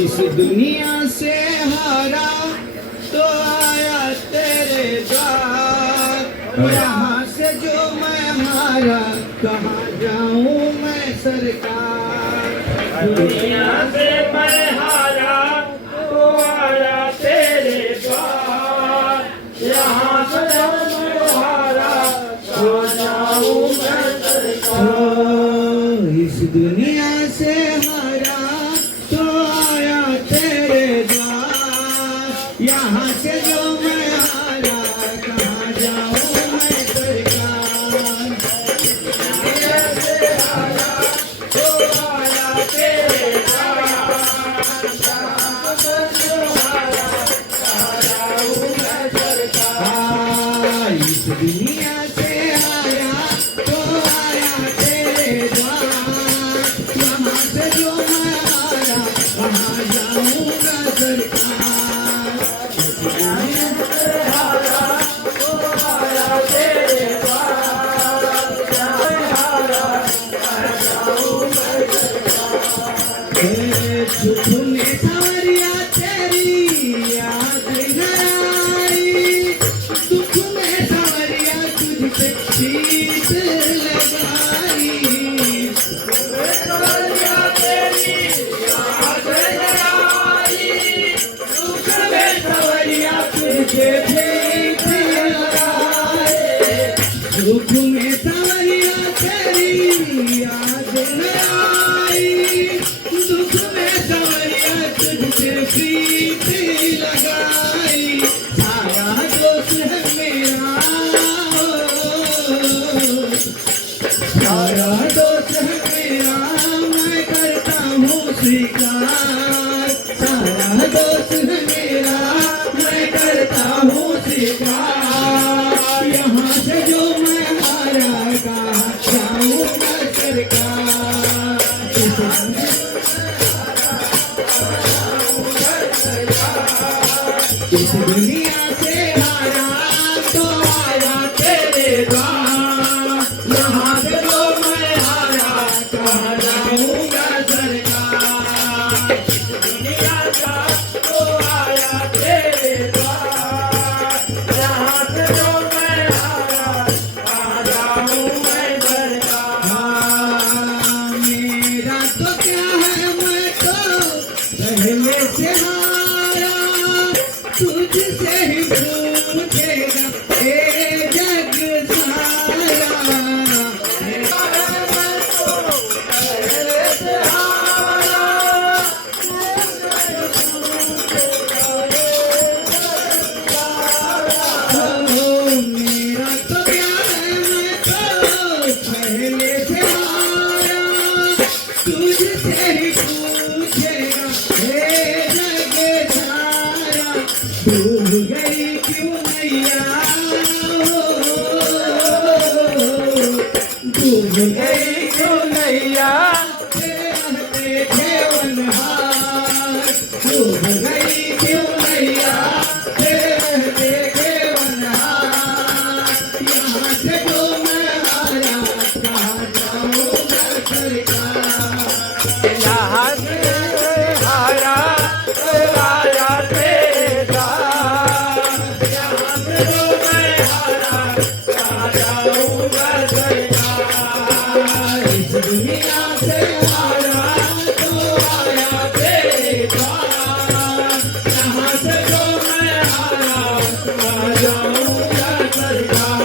इस दुनिया से हारा तो आया तेरे द्वार, यहाँ से जो मैं हारा कहाँ जाऊँ मैं सरकार। दुनिया से मैं हारा तो आया तेरे द्वार, यहाँ से जो मैं हारा कहाँ जाऊँ मैं सरकार। इस दुनिया से हारा तो आया तेरे द्वार, यहाँ से जो मैं हारा कहाँ जाऊँ मैं सरकार। दुनिया से हारा तो आया तेरे द्वार, यहाँ से जो हारा कहाँ जाऊँ मैं सरकार। इस दुनिया से हारा तो आया तेरे द्वार, यहाँ से जो मैं हारा कहाँ जाऊँगा सरकार। हारा तो आया तेरे द्वार, यहाँ हारा कहाँ जाऊँ मैं सरकार। सुख में सावरिया तेरी याद न आई, दुख में सावरिया तुझसे प्रीत लगाई। सावरिया तेरी याद न आई, दुख में सावरिया तुझे प्रीत लगाए। दुख में सावरिया तेरी याद न आई, दुख में सावरिया तुझसे प्रीत लगाई। सारा दोष है मेरा, सारा दोष है मेरा, मैं करता हूँ स्वीकार। सारा दोष है मेरा, मैं करता हूँ स्वीकार। यहाँ से जो मैं हारा कहाँ जाऊँगा सरकार। इस दुनिया से हारा तो आया तेरे द्वार, यहाँ से जो मैं हारा कहाँ जाऊँगा सरकार। दुनिया का तो आया तेरे द्वार, यहाँ से जो मैं हारा कहाँ जाऊँ मैं सरकार। मेरा तो क्या है, मैं तो पहले से हारा, तुझसे ही पूछेगा ए जग सारा। मेरा तो क्या है, मैं तो पहले से हारा, तुझसे ही पूछेगा हे जग सारा। डूब गई क्यों नैया, डूब गई क्यों नैया, रहते खेवनहार। डूब गई क्यों नैया, रहते खेवनहार। यहाँ से जो मैं हारा कहाँ जाऊँगा सरकार। यहाँ से हारा तो आया तेरे द्वार, यहाँ से जो मैं हारा कहाँ जाऊँगा सरकार। इस दुनिया से हारा तो आया तेरे द्वार, यहाँ से जो मैं हारा कहाँ जाऊँगा सरकार।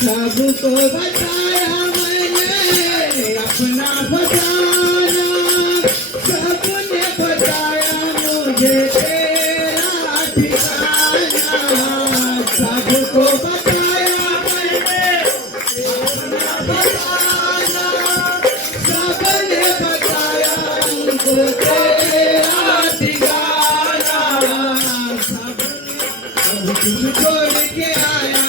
सबको बताया मैंने अपना बताना, सबने बताया मुझे तेरा ठिकाना। सबको बताया मैंने अपना बताना, सबने बताया मुझे तेरा ठिकाना। सब कुछ छोड़ के आया,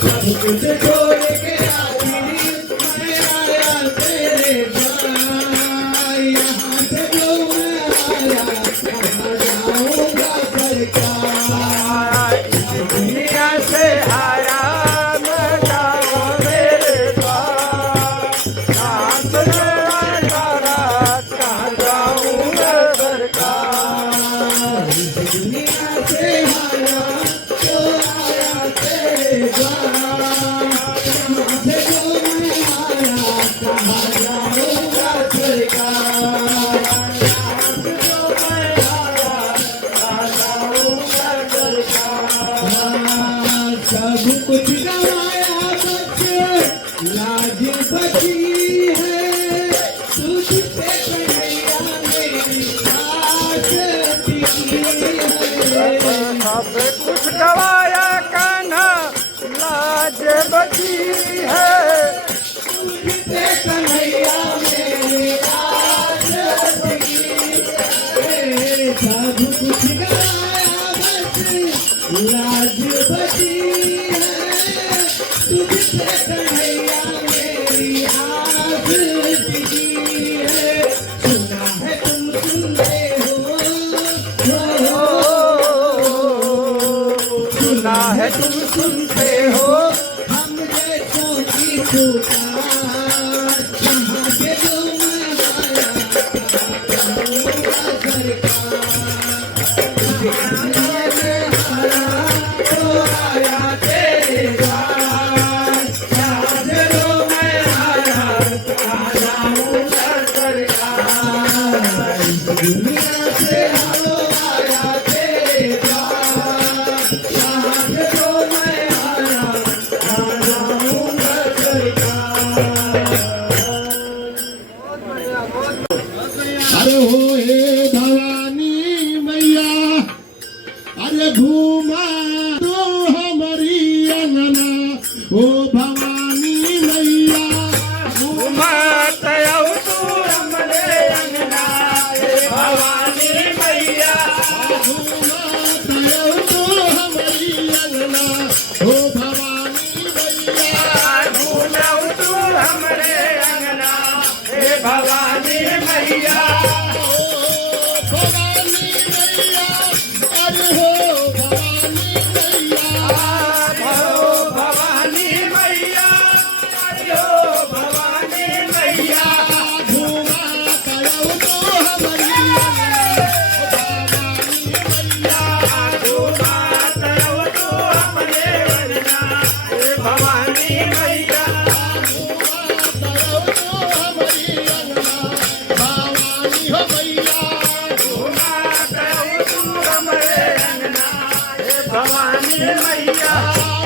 सब कुछ छोड़ के आखिरी मैं आया तेरे द्वार। यहाँ से जो मैं आया कहाँ जाऊँगा सरकार। दुनिया से तो आया तेरे द्वार। यहाँ से जो मैं आया कहाँ जाऊंगा सरकार। सब कुछ गवाया बच लाज बची है, तुझसे कन्हैया मेरी आस टिकी है। सब कुछ गवाया कान्हा लाज बची है, तुझसे कन्हैया मेरी आस टिकी है। सब कुछ गवाया बच लाज बची है, तुझसे कन्हैया मेरी आस टिकी है। सुना है तुम सुनते हो, सुना है तुम सुनते हो, हम जैसों की पुकार। यहाँ से जो मैं आया जाऊंगा सरकार। तो आया तेरे द्वार। यहाँ से जो मैं आया जाऊंगा सरकार। दुनिया से हो आया तेरे द्वार। यहाँ से जो मैं आया जाऊंगा सरकार। अरे हो हे भवानी मैया, अरे घूमा तो हमारी अंगना। ओ भवानी मैया, घूमत आऊ तू हमरे अंगना, हे भवानी मैया। घूमा तो हमारी अंगना। ओ भवानी मैया, घूमऊ तू हमरे अंगना, हे भवानी मैया। ओ भवानी मैया, अरे हो भवानी मैया। भवानी मैया, अरे भवानी मैया। घूमा तो हमारी घूमत आऊ तू हमरे अंगना, हे भवानी मैया। घूमत आऊ तू हमरे अंगना, हे भवानी मैया।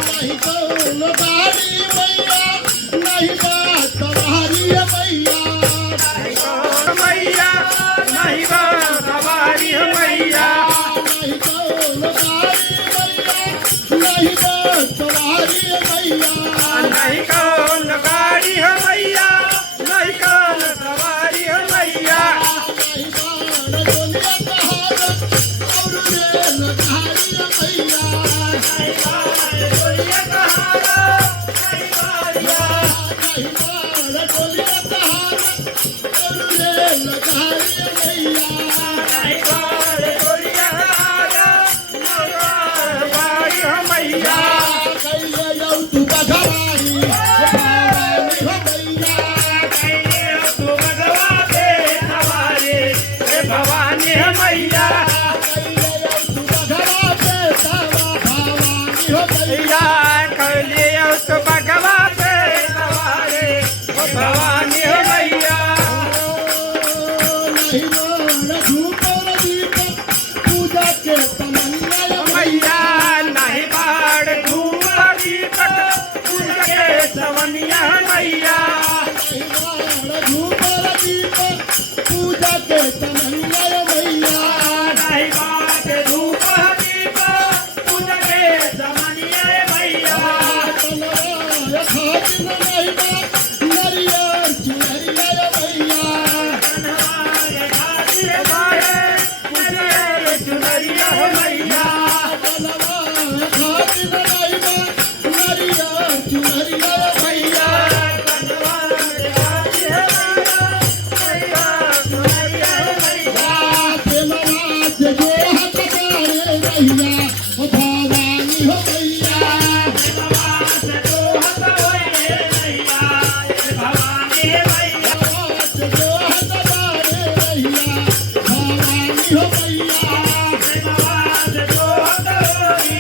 नहीं कौन बारी मैया, नहीं बात तुम्हारी मैया। नहीं कौन मैया, नहीं बा सवारी मैया। नहीं कौन बारी मैया, नहीं बात तुम्हारी मैया। नहीं कौन गाड़ी है मैया, नहीं कौन सवारी है मैया। नहीं बाण दुनिया कहार, और रेल कहारी मैया। नहीं कौन दुनिया कहारा, नहीं बारिया। नहीं बाण दुनिया कहार, और रेल कहारी मैया। नहीं कौन दुनिया कहारा, नहीं कौन बारी है मैया। कैले जाऊ तू बघवारी, भवानी हो मैया। कहिए तू भगवा दे सवारी, हे भवानी है मैया। कैले जाऊ तू बघवा पे सावा, भवानी हो मैया। मैया कहिए तू भगवा दे सवारी, हे भवानी है मैया। नहीं मान धूप और दीप, पूजा के तमन्ना मैया नहीं बाढ़ धूप दीपक, उनके सवनिया मैया। नहीं मान धूप और दीप, पूजा के तमन्ना मैया। नहीं बाढ़ धूप दीप, उनके सवनिया मैया। तलवार खातिर नहीं बात, नरियर चुनरिया मैया। कन्हैया खातिर बाहे, मुझे चुनरिया मैया। तलवार खातिर नहीं बात, नरियर चुनरिया मैया। कन्हैया खातिर बाहे, मैया चुनरिया मैया। प्रेमराज जो हाथ पारे रहिया, ओ भवानी हो मैया। भगवान तो हत होए मैया, हे भवानी मैया। प्रेमराज जो हाथ पारे रहिया, भवानी हो मैया। भगवान तो हत होए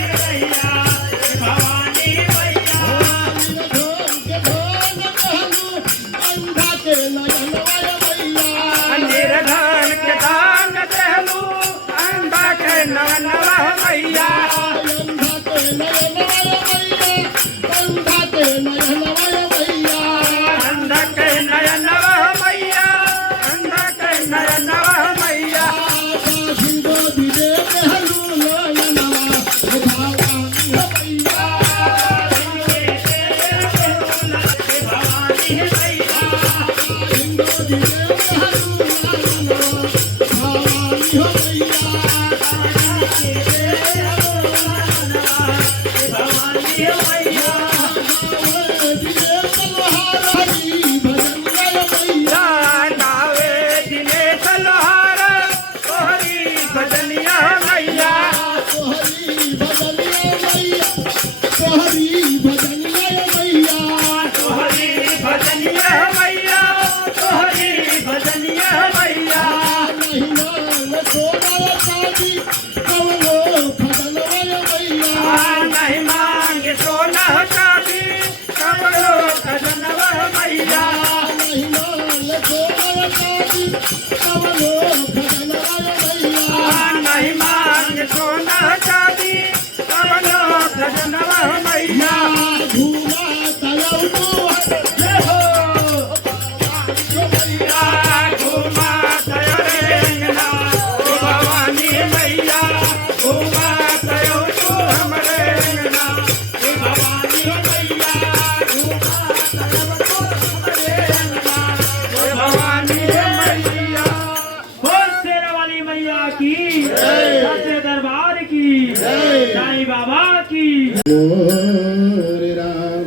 दरबार की साईं बाबा की। मोरे राम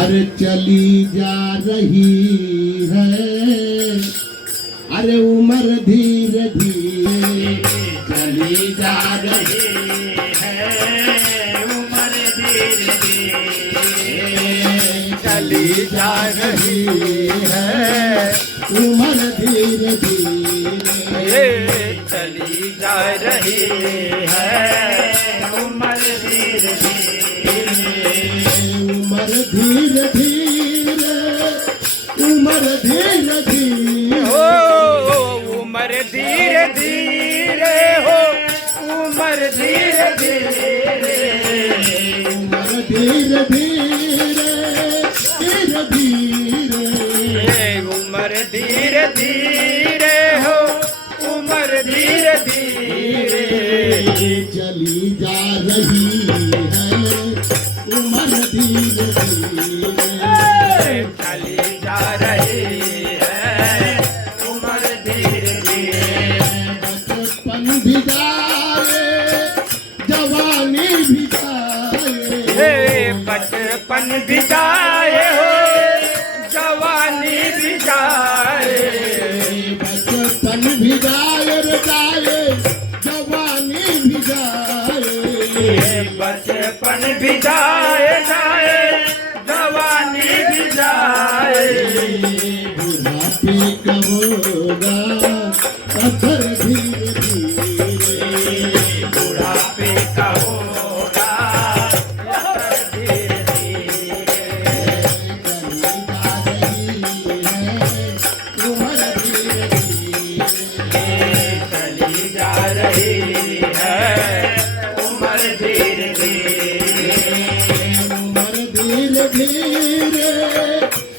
अरे चली जा रही है, अरे उम्र धीरे धीरे चली जा रही है उम्र धीरे धीरे चली जा रही है, उम्र धीरे धीरे चली जा रही है उम्र धीरे धीरे उम्र धीरे धीरे उम्र धीरे धीरे हो उम्र धीरे धीरे हो उम्र धीरे धीरे उम्र धीरे धीरे धीरे धीरे उम्र धीरे धीरे हो उम्र धीरे धीरे चली जा रही है, उम्र धीरे धीरे चली जा रही है उम्र धीरे धीरे बचपन भी जाए जवानी भी जाए, बचपन भी जाए हो जवानी भी जाए बचपन भी जाए रे जाए जवानी भी जाए, बचपन भी जाए जाए जवानी भी जाए बुढ़ापे का होगा असर धीरे धीरे बुढ़ापे का होगा असर धीरे धीरे चली जा रही है, उम्र धीरे धीरे चली जा रही है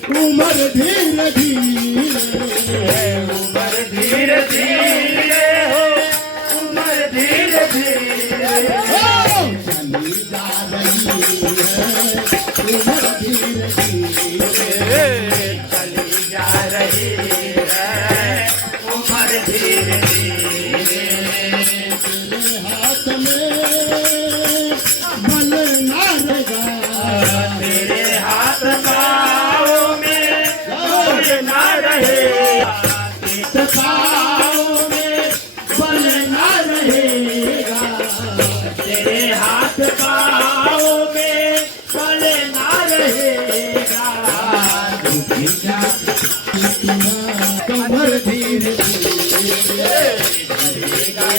उम्र धीरे धीरे उम्र धीरे धीरे हो, उम्र धीरे धीरे चली जा रही है, उम्र धीरे धीरे चली जा रही है उम्र धीरे धीरे तेरे हाथ में बल ना लगा, तेरे हाथ पाँव में बल ना रहे पाँव में बल ना रहेगा, तेरे हाथ पाँव में बल ना रहेगा कमर धीरे धीरे कमर धीरे धीरे चली जा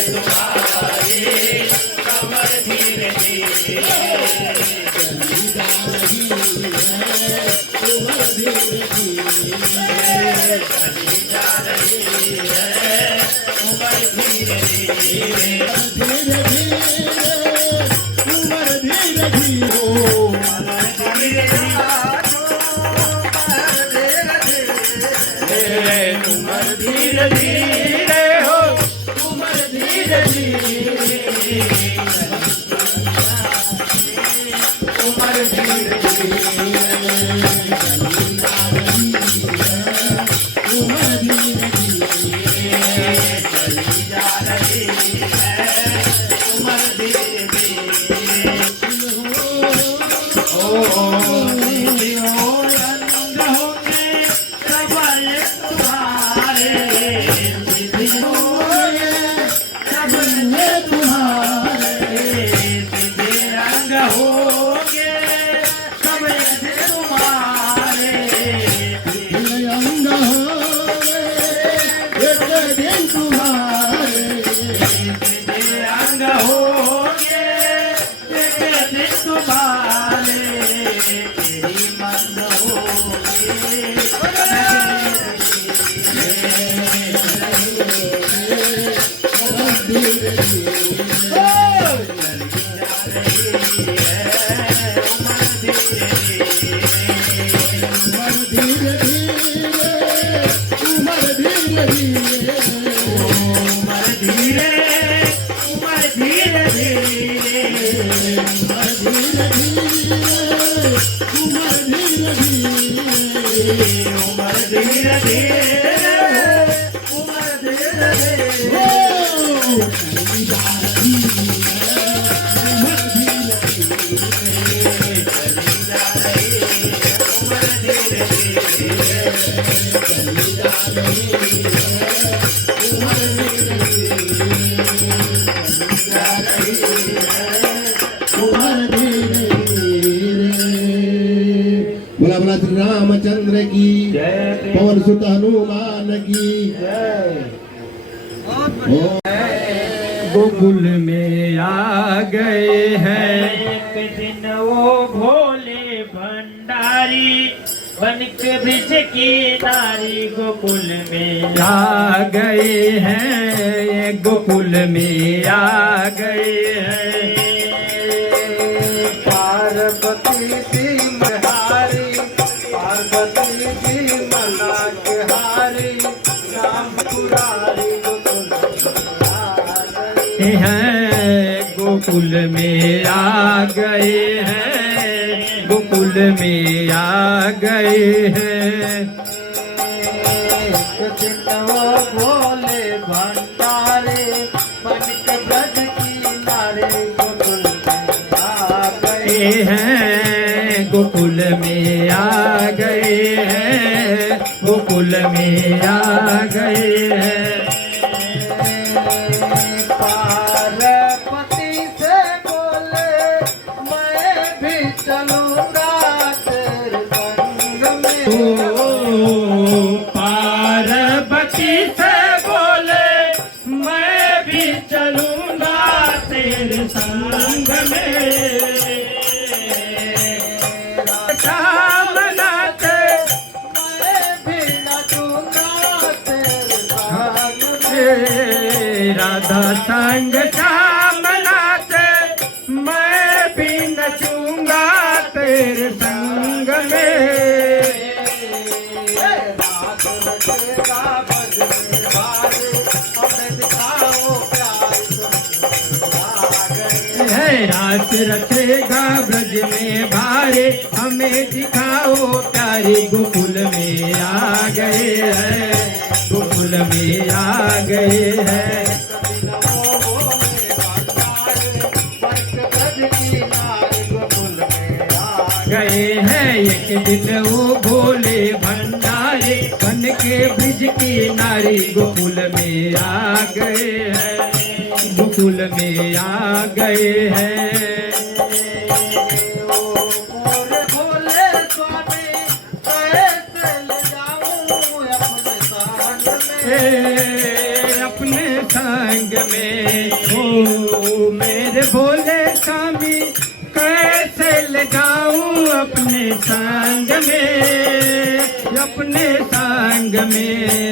रही है, कमर धीरे धीरे चली जा रही है उम्र धीरे धीरे धीरे धीरे उम्र धीरे धीरे धीरे उम्र धीरे धीरे हो उम्र धीरे धीरे दिन तुम्हारे तेरी मन बोला बोला श्री रामचंद्र की पवन सुत हनुमान की गोकुल में आ गए हैं एक दिन वो भोले भंडारी बन के ब्रिज की नारी गोकुल में आ गए हैं गोकुल में आ गए हैं पार्वती की महारी पार्वती की मना के हारी राम पुरारी हैं गोकुल में आ गए हैं गोकुल में आ गए हैं एक दिन वो भोले भंडारे बन के ब्रज की नारे गोकुल में आ गए हैं गोकुल में आ गए हैं गोकुल में आ गए हैं पार्वती से बोले मैं भी चलूंगा तेरे संग में ओ पार्वती से बोले मैं भी चलूंगा तेरे संग में शाम नाचे मैं भी नचूंगा तेरे संग में राधा संग शाम नाचे मैं भी नचूंगा तेरे संग में रात रचेगा बजने वाले हमें दिखाओ प्यार आ गए है रात रचेगा ब्रज में भारे हमें दिखाओ प्यारे गोकुल में आ गए हैं गोकुल में आ गए हैं गए हैं एक दिन वो भोले भंडारे बन के ब्रिज की नारी गोकुल में आ गए हैं गोकुल में आ गए हैं अपने संग में ओ मेरे भोले स्वामी कैसे ले जाऊं अपने संग में अपने संग में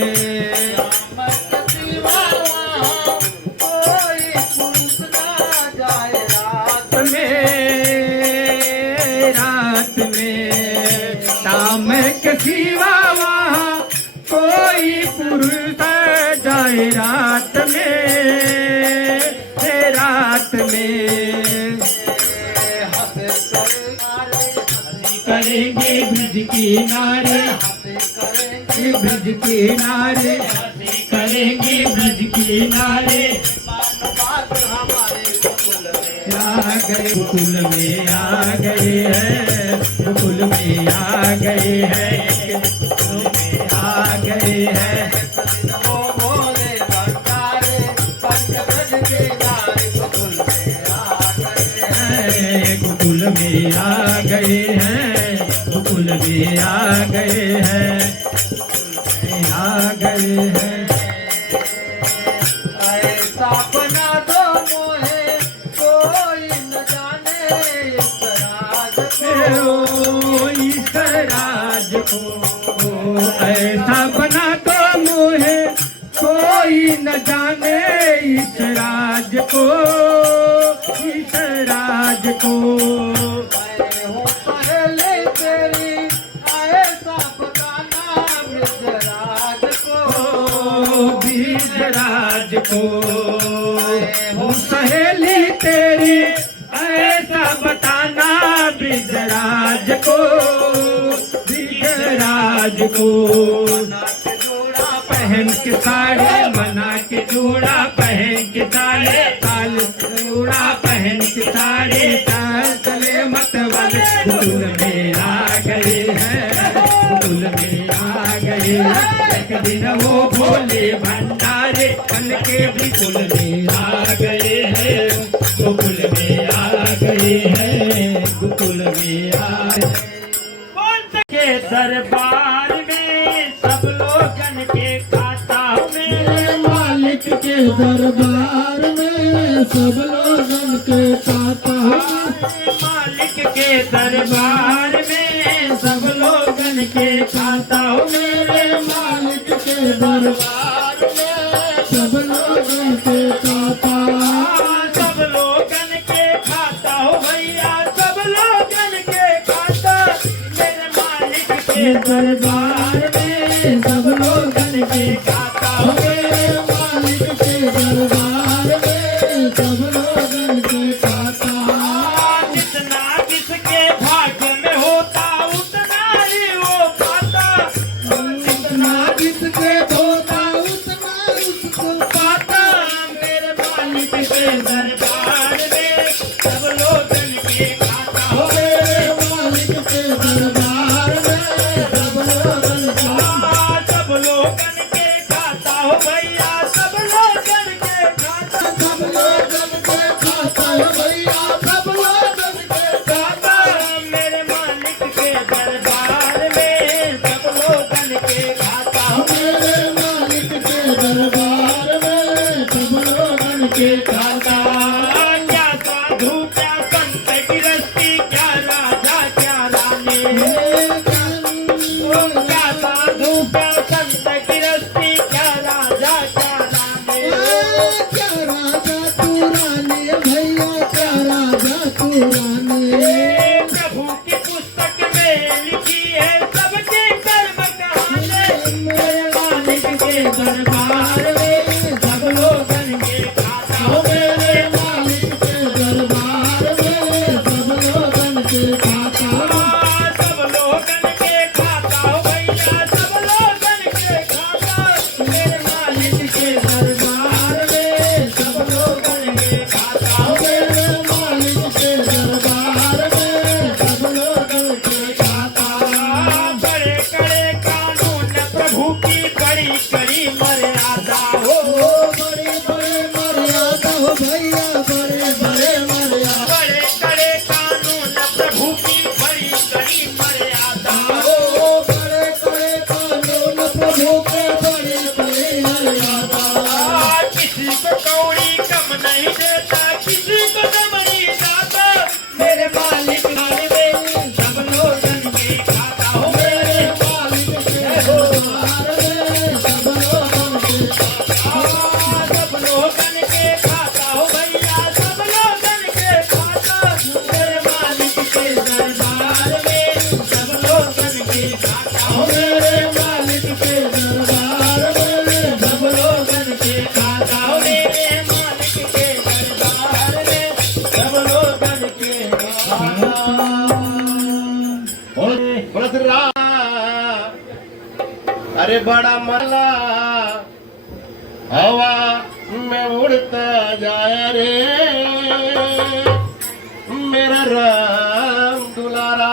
रात में शाम के सिवा वहाँ कोई पुरुष जाए रात में करेंगे ब्रिज किनारे ब्रिज किनारे करेंगे ब्रिज किनारे आ गए गोकुल में आ गए हैं गोकुल में आ गए हैं आ गए हैं गोकुल में आ गए हैं गोकुल में आ गए हैं आ गए हैं ऐसा बना दो मोहे कोई न जाने इस राज को ऐसा बना तो मुझे कोई न जाने इस राज को, इस राज को। पहले तेरी ऐसा बताना ब्रजराज को, ब्रजराज को। सहेली तेरी ऐसा बताना ब्रजराज को, ब्रजराज को। पहन के साड़े बना के जूड़ा पहन के साड़े, ताल जूड़ा पहन के साड़े, ताल तले मत वाले गोकुल में आ गए हैं, गोकुल में आ गए हैं। एक दिन वो भोले भंडारे बन के बिल्कुल में आ गए हैं, गोकुल में आ गए हैं, गोकुल में आ के दरबार में सब लोगन के खाता मेरे मालिक के दरबार में सब लोगन के खाता, मालिक के दरबार में सब लोगन के खाता हो। मेरे मालिक के दरबार में सब लोगन के खाता, सब लोगन के खाता हो भैया, सब लोगन के खाता। मेरे मालिक के दरबार में सब लोगन के खाता हो। मेरे मालिक के दरबार में सब लोगन के खाता। जितना जिसके भाग्य में होता उतना ही वो पाता, जितना जिसके होता उतना उसको पाता। मेरे मालिक के दरबार में सब लोगन के खाता हो। मेरे मालिक के दरबार में सब लोगन के सब लोगन के खाता हो भैया, सब लोगन के खाता, सब लोगन के खाता है भैया, सब लोगन के खाता। मेरे मालिक के दरबार में सब लोगन के खाता हो। मेरे मालिक के दरबार में सब लोगन के खाता। क्या साधु क्या संत गृहस्थी, क्या राजा क्या रानी, क्या साधु क्या संत गृहस्थी, क्या राजा क्या रानी। क्या राजा तू रानी भैया, क्या राजा तू रानी। प्रभु की पुस्तक में लिखी है सबके कर्म कहानी। मेरे मालिक के दरबार में सब लोगन के खाता हो। मेरे मालिक के दरबार में सब लोगन के खाता, सब लोगन के खाता हो भैया, सब लोगन के खाता। मेरे मालिक के दरबार में सब लोगन के खाता हो। मेरे मालिक के दरबार में सब लोगन के खाता। बड़े कड़े कानून प्रभु की बड़ी कड़ी मर्यादा हो। बड़े बड़े मर्यादा हो भैया, बड़े बड़े मर्यादा बड़े कड़े कानून प्रभु की बड़ी कड़ी मर्यादा हो। हो। बड़े बड़े कानून प्रभु के बड़े बड़े मर्यादा। किसी को कौड़ी कम नहीं देता, किसी को दम नहीं जाता। मेरे मालिक में सब लोगन के खाता हो। मेरे मालिक के दरबार में सब लोगन के खाता, सब लोगन के खाता हो भैया, सब लोगन के खाता। मेरे मालिक के दरबार में सब लोगन के खाता हो। मेरे मालिक के दरबार में सब लोगन के खाता हो। मेरे मालिक के दरबार में सब लोगन के खाता। बसरा अरे बड़ा मला हवा में उड़ता जाए रे मेरा राम दुलारा।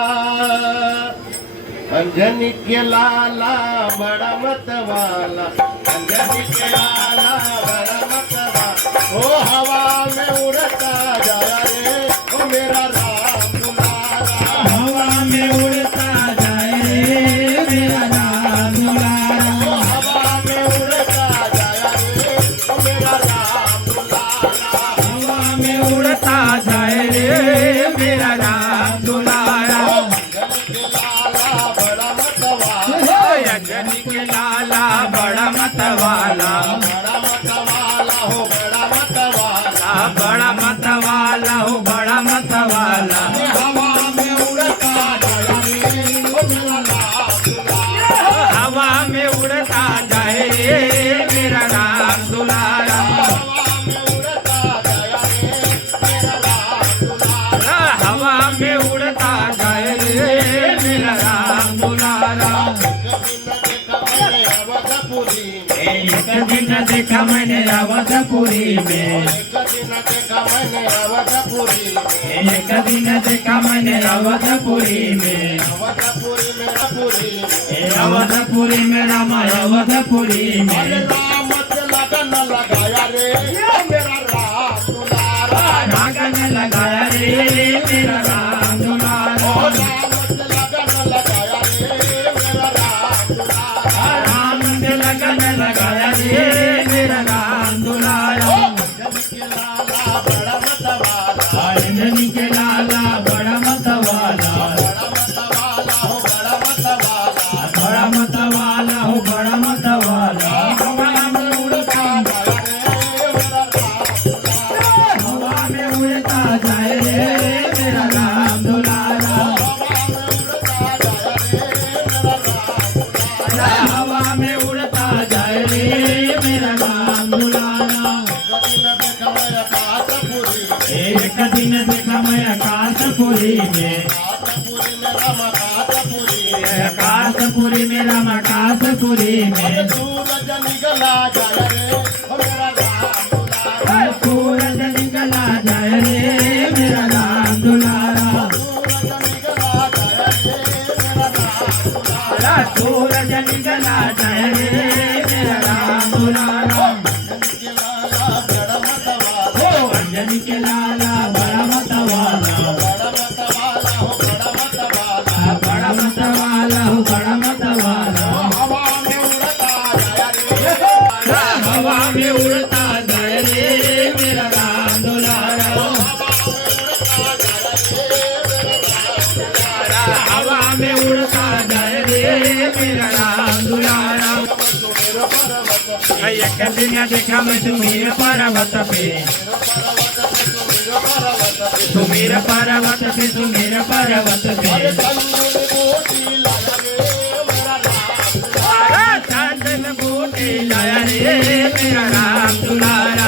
अंजनी के लाला बड़ा मतवाला, अंजनी के लाला बड़ा मतवाला। ओ हवा में उड़ता जाए रे ओ मेरा राम दुलारा। हवा में उड़ता जाए मेरा राम दुलारा। हवा में उड़ता जाए रे ओ मेरा राम दुलारा। हवा में उड़ता जाए रे मेरा राम दुलारा। अंजनी के लाला बड़ा मतवाला, अंजनी के लाला बड़ा मतवाला, बड़ा मतवाला हो बड़ा मतवाला, हवा में उड़ता जाए रे मेरा राम दुलारा। हवा में उड़ता जाए रे मेरा राम दुलारा। एक दिन देखा मैंने अवधपुरी में, एक दिन देखा मैंने अवधपुरी में, अवधपुरी में राम अवधपुरी में। लगन लगाया रे मेरा राम दुलारा, राम ने लगन लगाया रे मेरा राम दुलारा। अंजनी के लाला बड़ा मतवाला, बड़ा मतवाला हो बड़ा मतवाला। हवा में उड़ता जाए रे मेरा राम दुलारा, हवा में उड़ता जाए रे मेरा राम दुलारा। एक दिन देखा मैं आकाशपुरी में, आकाशपुरी में राम आकाशपुरी में। सूरज निकला जाए रे मेरा राम दुलारा, सूरज निकला जाए रे मेरा राम दुलारा। अंजनी के लाला बड़ा मतवाला, बड़ा मतवाला हो बड़ा मतवाला। हवा में उड़ता जाए रे मेरा राम दुलारा, हवा में उड़ता जाए रे मेरा राम दुलारा। एक दिन देखा मैं सुमीर पर्वत पे, सुमीर पर्वत पे, सुमीर पर्वत पे। चंदन बूटी लाया रे मेरा राम दुलारा,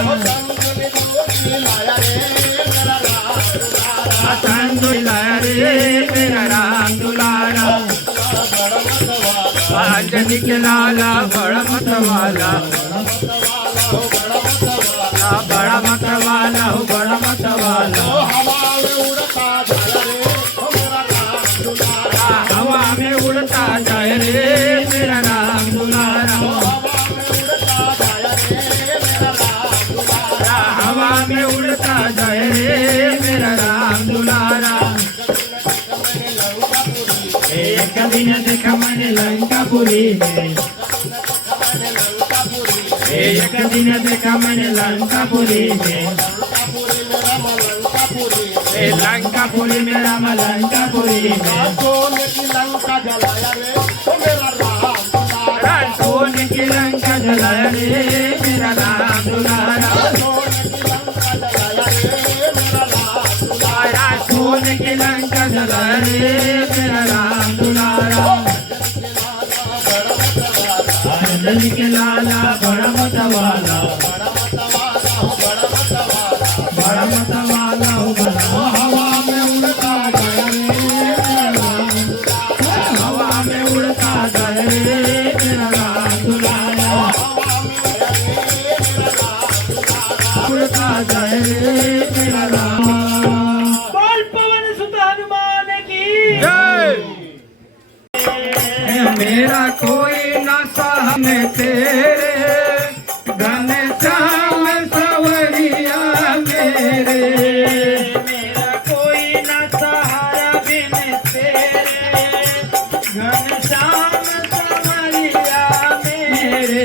चंदन लाया रे मेरा राम दुलारा। अंजनी के लाला बड़ा मतवाला, बड़ा मतवाला हो बड़ा मतवाला। हवा में उड़ता जाए रे मेरा राम दुलारा, हवा में उड़ता जाए रे मेरा राम दुलारा। एक दिन देखा मैंने लंकापुरी में, एक दिन देखा मैंने लंकापुरी में, लंकापुरी में राम लंकापुरी में। सोने की लंका जलाया रे मेरा राम दुलारा, सोने की लंका जलाया रे मेरा राम दुलारा, सोने की लंका जलाया रे मेरा राम दुलारा। अंजनी के लाला बड़ा मतवाला, बड़ा मतवाला हो बड़ा। हवा में उड़ता जाए रे, हवा में उड़ता जाए रे मेरा राम दुलारा, उड़ता जाए रे मेरा राम। बोल पवन सुत हनुमान की जय। मेरा कोई न सहम तेरे, घनश्याम सवरिया मेरे। मेरा कोई न सहारा बिन तेरे, घनश्याम सवरिया मेरे।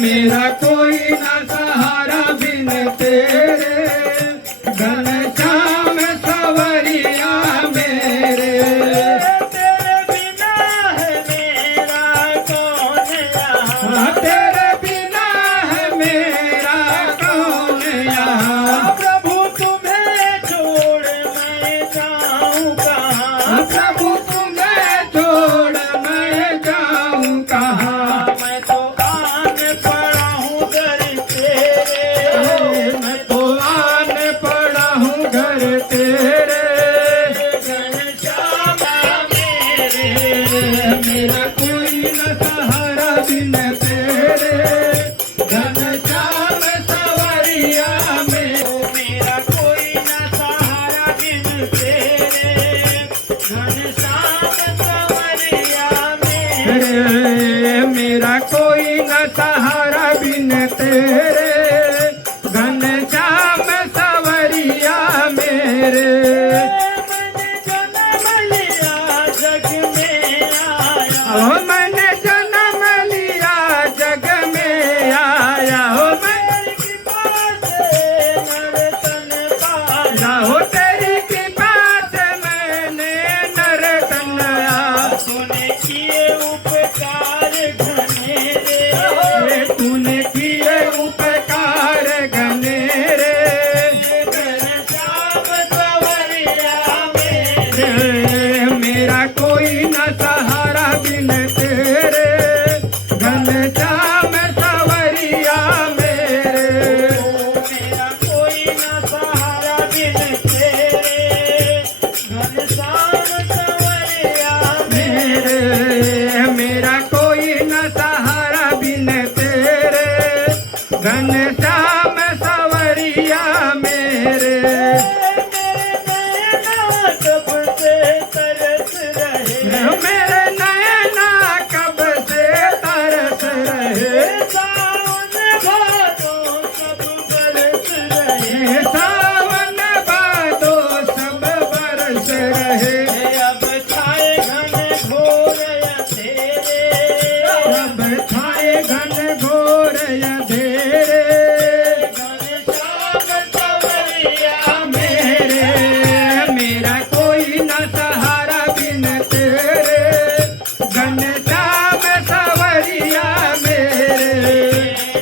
मेरा कोई न सहारा बिन तेरे, घनश्याम सवरिया तेरे, घनश्याम सवरिया मेरे। ओ मैंने जन्म लिया जग में आया, हो मैं हो तेरी कृपा से मैंने नर्तन आया। तूने किए उपकार घनेरे, तूने किए उपकार घनेरे, घनश्याम सवरिया मेरे। मेरा कोई न सहारा बिन तेरे, घनश्याम सवरिया मेरे। मेरा कोई न सहारा बिन तेरे, घनश्याम सवरिया मेरे। मेरा कोई न सहारा बिन तेरे, घनश्याम सवरिया मेरे। मेरे नैना कब से तरस रहे, मेरे नयना कब से तरस रहे, सावन भादों सब बरस रहे। सावन भादो सब बरस रहे। अब छाए घन घोर अंधेरे, अब छाए घन घोर अंधेरे, घनश्याम सवरिया मेरे। मेरा कोई न सहारा बिन तेरे, घनश्याम सवरिया मेरे।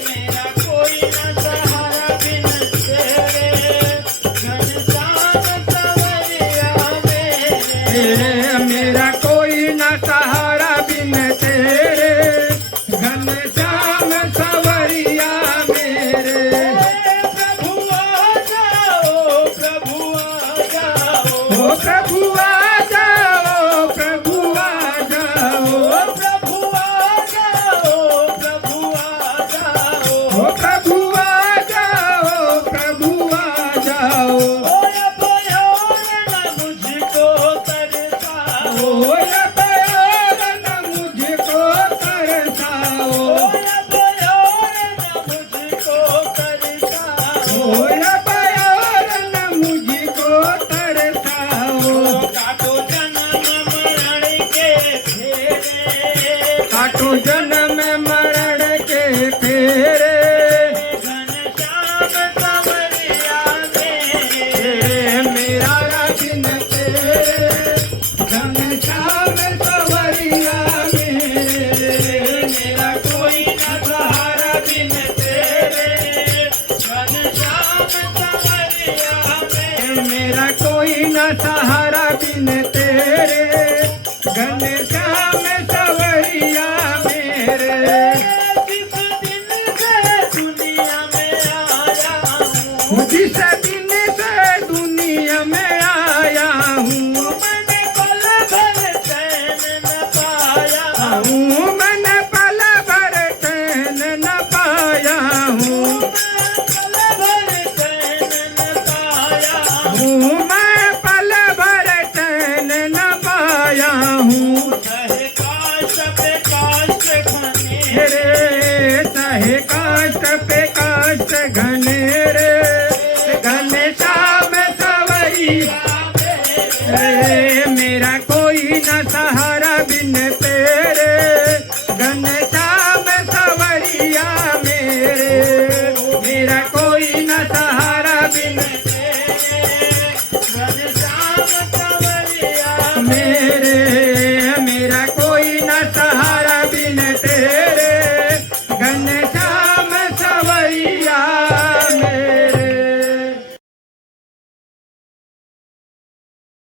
मेरा कोई न सहारा बिन तेरे, घनश्याम सवरिया मेरे। मेरा कोई न सहारा बिन तेरे, घनश्याम सवरिया मेरे। प्रभु आ जाओ, प्रभु आ जाओ, ओ प्रभु आ जाओ, प्रभु आ जाओ, प्रभु आ जाओ, प्रभु आ जाओ। ओ प्रभु आ जाओ, प्रभु आ जाओ। ओए बयोर न मुझको तरसाओ, ओए बयोर न मुझको तरसाओ, ओए बयोर न मुझको तरसाओ। ओए बयोर न मुझको तरसाओ। काटो जन्म मरण के फेरे, काटो जन्म मरण के फेरे, घनश्याम सवरिया मेरे। मेरा बिन तेरे, घनश्याम सवरिया मेरे। मेरा कोई न सहारा बिन तेरे, घनश्याम सवरिया मेरे। मेरा कोई न सहारा बिन तेरे, घनश्याम सवरिया मेरे। जिस दिन से दुनिया में आया हूँ, जिस दिन से दुनिया में आया हूँ, मैंने पल भर चैन न पाया हूँ मैंने पल भर चैन न पाया हूँ, पल भर चैन न पाया हूँ मैं पल भर चैन न पाया हूँ। चाहे काश पे काश घने रे सहे काष्ट पे काष्ट घनेरे, घनश्याम सवरिया